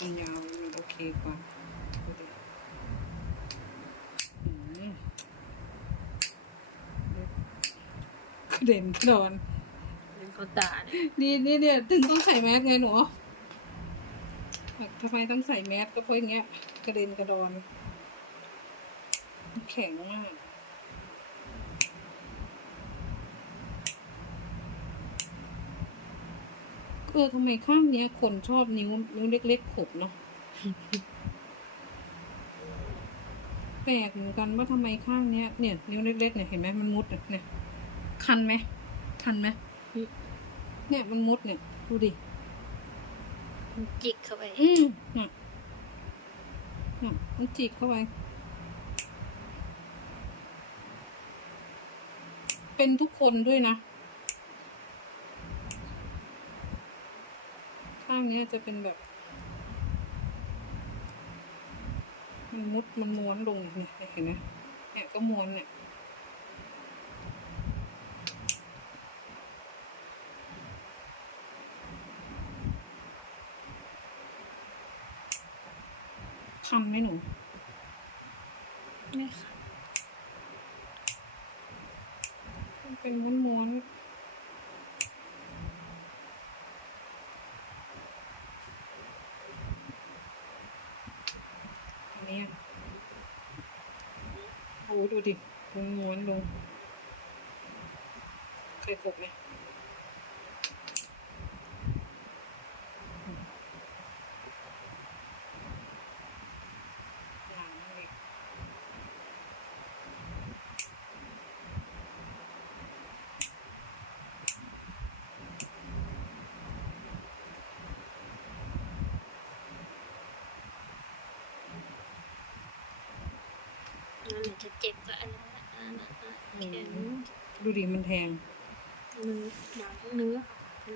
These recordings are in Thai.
มันยาวมันโอเคกว่าดูดิอืมกระเด็นโดนนั่นเขาตาเนี่ยนี่นี่เนี่ยถึงต้องใส่แมสไงหนูทำไมต้องใส่แมสก็เพราะอย่างเงี้ยกระเด็นกระดอนแข็งมาก ออทำไมข้างเนี้ย คนชอบนิ้วนิ้วเล็กๆขบเนาะแปลกเหมือนกันว่าทำไมข้างเนี้ยเนี่ยนิ้วเล็กๆเนี่ยเห็นไหมมันมุดอะเนี่ยคันไหมคันไหมเนี่ยมันมุดเนี่ยดูดิมันจิกเข้าไป อืมน่ะน่ะมันจิกเข้าไป เป็นทุกคนด้วยนะ ข้างเนี้จะเป็นแบบมันมุดมันม้วนลงเนี่ยเห็นไหมเนี่ยก็ม้วนเนี่ยคันไหมหนูไม่ค่ะ มันเป็นม้วนๆ เนี้ยโอ้ดูดิมันม้วนลงเคยกบเลย นั่นแหละจะเจ็บก็อันนั้นอะอันนั้นอะแขนดูดิมันแทงเนื้อหนังเนื้อ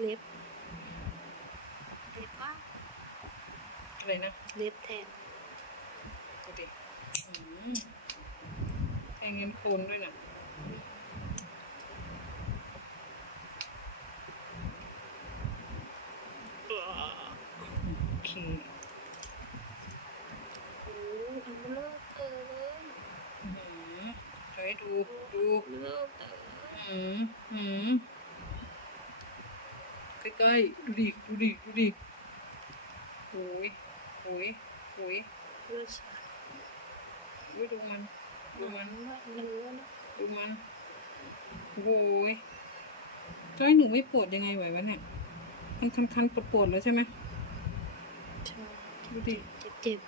เล็บเล็บว่าอะไรนะ เล็บแทนดูดิอืมแทงเงินโคนด้วยนะโอเค โอ้ยอันเลิกเออเลย อืมเฮ้ยดูดู เลิกเออ อืมอืม ใกล้ๆ ดูดิ ดูดิ ดูดิโอ้ยโอ้ยโอ้ยเลิกโอ้ยดูมัน ดูมันเนื้อนะดูมันโอ้ยจ้อยหนูไม่ปวดยังไงไหววะเนี่ย มันคันๆปวดๆแล้วใช่ไหมใช่ดูดิ เจ็บเจ็บ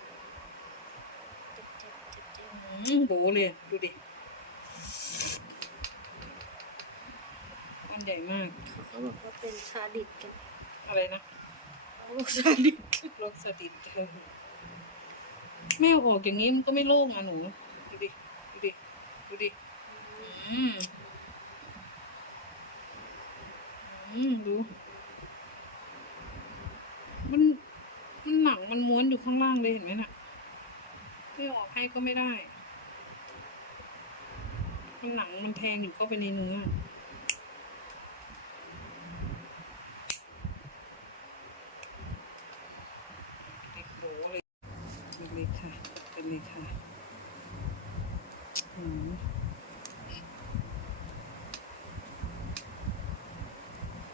เจ็บเจ็บเจ็บเจ็บอืมโบเลย ดูดิ อันใหญ่มากเขาก็บอกว่าเป็นซาดิสกันอะไรนะโอ้ซาดิสโรคสะดิดเออไม่เอาออกอย่างนี้มันก็ไม่โล่งอะหนู ดูดิ ดูดิ ดูดิ อืม อืม ดู มัน มันหนังมันม้วนอยู่ข้างล่างเลยเห็นไหมน่ะ ไม่ออกให้ก็ไม่ได้ มันหนังมันแทงอยู่เข้าไปในเนื้อ เด็กโบเลยเป็นเลยค่ะ เป็นเลยค่ะอืม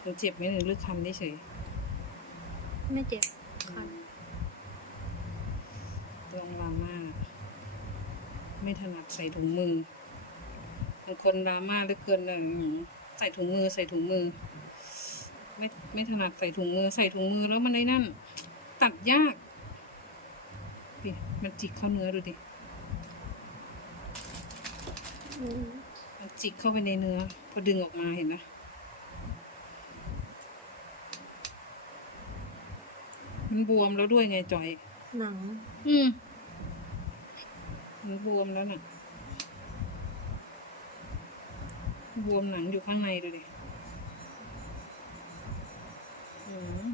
หนูเจ็บไหมหรือลึกคันเฉยไม่เจ็บคันลองลาม่าไม่ถนัดใส่ถุงมือบางคนดราม่าเหลือเกินเลยใส่ถุงมือ ใส่ถุงมือ ไม่ไม่ถนัดใส่ถุงมือ ใส่ถุงมือแล้วมันไอ้นั่น ตัดยาก ดิมันจิกเข้าเนื้อดูดิอืมมันจิกเข้าไปในเนื้อ พอดึงออกมาเห็นไหมมันบวมแล้วด้วยไงจอย หนัง อืมมันบวมแล้วน่ะ บวมหนังอยู่ข้างในดูดิอืม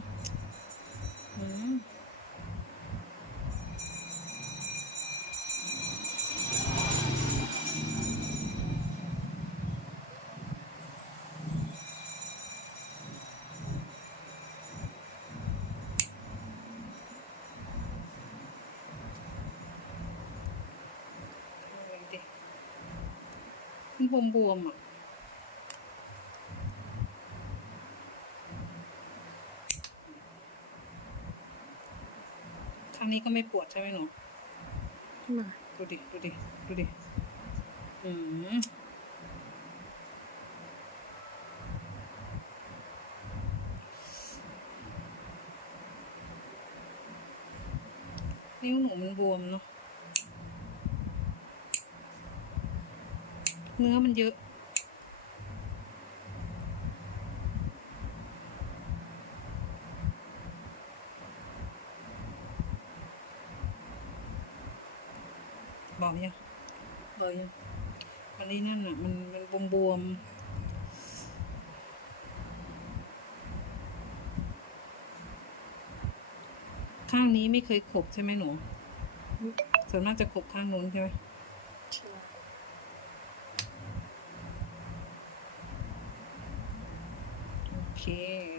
มันบวมบวมๆอะข้างนี้ก็ไม่ปวดใช่ไหมหนูมาดูดิ ดูดิ ดูดิ อืมนิ้วหนูมันบวมเนาะ เนื้อมันเยอะ บอกยังบอกยังวันนี้นั่นอะ มันมันบวมบวมๆข้างนี้ไม่เคยขบใช่ไหมหนู ส่วนมากจะขบข้างนู้นใช่ไหม ใช่ โอเค